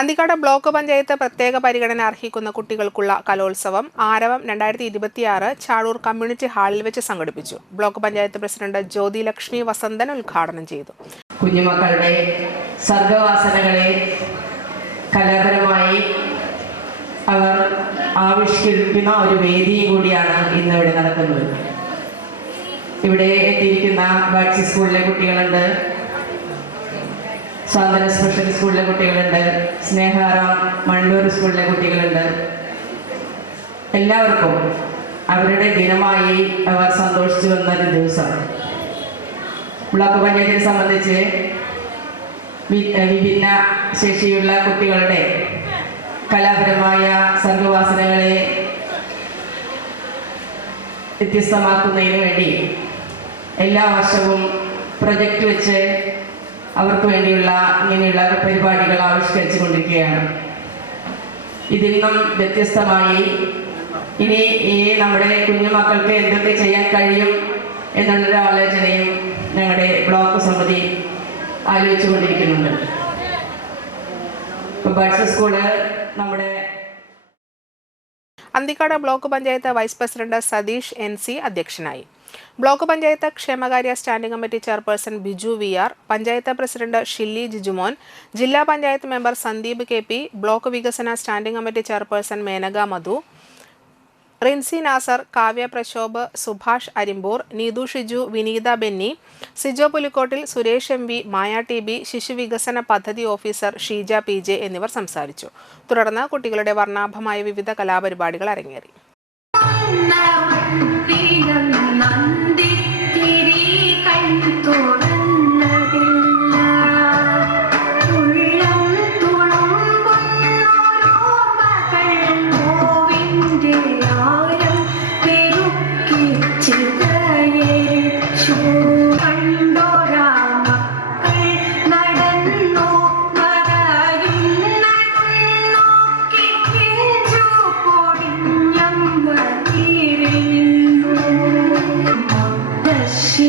Anthikad block panchayat പ്രത്യേക പരിഗണന അർഹിക്കുന്ന കുട്ടികൾക്കുള്ള കലോത്സവം ആരവം 2026 ചാഴൂർ കമ്മ്യൂണിറ്റി ഹാളിൽ വെച്ച് സംഘടിപ്പിച്ചു. ബ്ലോക്ക് പഞ്ചായത്ത് പ്രസിഡന്റ് ജ്യോതി ലക്ഷ്മി വസന്തൻ ഉദ്ഘാടനം ചെയ്തു. കുഞ്ഞുമക്കളുടെ സർഗവാസനകളെ കലാപരമായി അവർ ആവിഷ്കരിക്കുന്ന ഒരു വേദിയും കൂടിയാണ് ഇന്നിവിടെ നടക്കുന്നത്. ഇവിടെ എത്തിയിരിക്കുന്ന ബാറ്റ്സി സ്കൂളിലെ കുട്ടികളുണ്ട്, സ്വാതന്ത്ര്യ സ്പെഷ്യൽ സ്കൂളിലെ കുട്ടികളുണ്ട്, സ്നേഹാറാം മണ്ണൂർ സ്കൂളിലെ കുട്ടികളുണ്ട്. എല്ലാവർക്കും അവരുടെ ദിനമായി അവർ സന്തോഷിച്ചു വന്നൊരു ദിവസം. ബ്ലോക്ക് പഞ്ചായത്തിനെ സംബന്ധിച്ച് വിഭിന്ന ശേഷിയുള്ള കുട്ടികളുടെ കലാപരമായ സർഗവാസനകളെ വ്യത്യസ്തമാക്കുന്നതിന് വേണ്ടി എല്ലാ വർഷവും പ്രൊജക്റ്റ് വെച്ച് അവർക്ക് വേണ്ടിയുള്ള ഇങ്ങനെയുള്ള പരിപാടികൾ ആവിഷ്കരിച്ചു കൊണ്ടിരിക്കുകയാണ്. ഇതിൽ നിന്നും വ്യത്യസ്തമായി ഇനി ഈ നമ്മുടെ കുഞ്ഞുമക്കൾക്ക് എന്തൊക്കെ ചെയ്യാൻ കഴിയും എന്നുള്ളൊരു ആലോചനയും ഞങ്ങളുടെ ബ്ലോക്ക് സമിതി ആലോചിച്ചു കൊണ്ടിരിക്കുന്നുണ്ട്. ഇപ്പോൾ ബാറ്റ്സി സ്കൂള് നമ്മുടെ Anthikad block panchayat vice president Satheesh NC അധ്യക്ഷനായി. ബ്ലോക്ക് പഞ്ചായത്ത് ക്ഷേമകാര്യ standing committee chairperson Biju VR, panchayat president Shilly Jijumon, ജില്ലാ panchayat member Sandeep KP, block വികസന standing committee chairperson Menaka Madhu, Rincy Nasar, Kavya Prashobh, Subhash Arimpur, Neethu Shiju, Vineetha Benny, Sijo Pulikkottil, Suresh MV, Maya TB, ശിശുവികസന പദ്ധതി ഓഫീസർ ഷീജ PJ എന്നിവർ സംസാരിച്ചു. തുടർന്ന് കുട്ടികളുടെ വർണ്ണാഭമായ വിവിധ കലാപരിപാടികൾ അരങ്ങേറി. She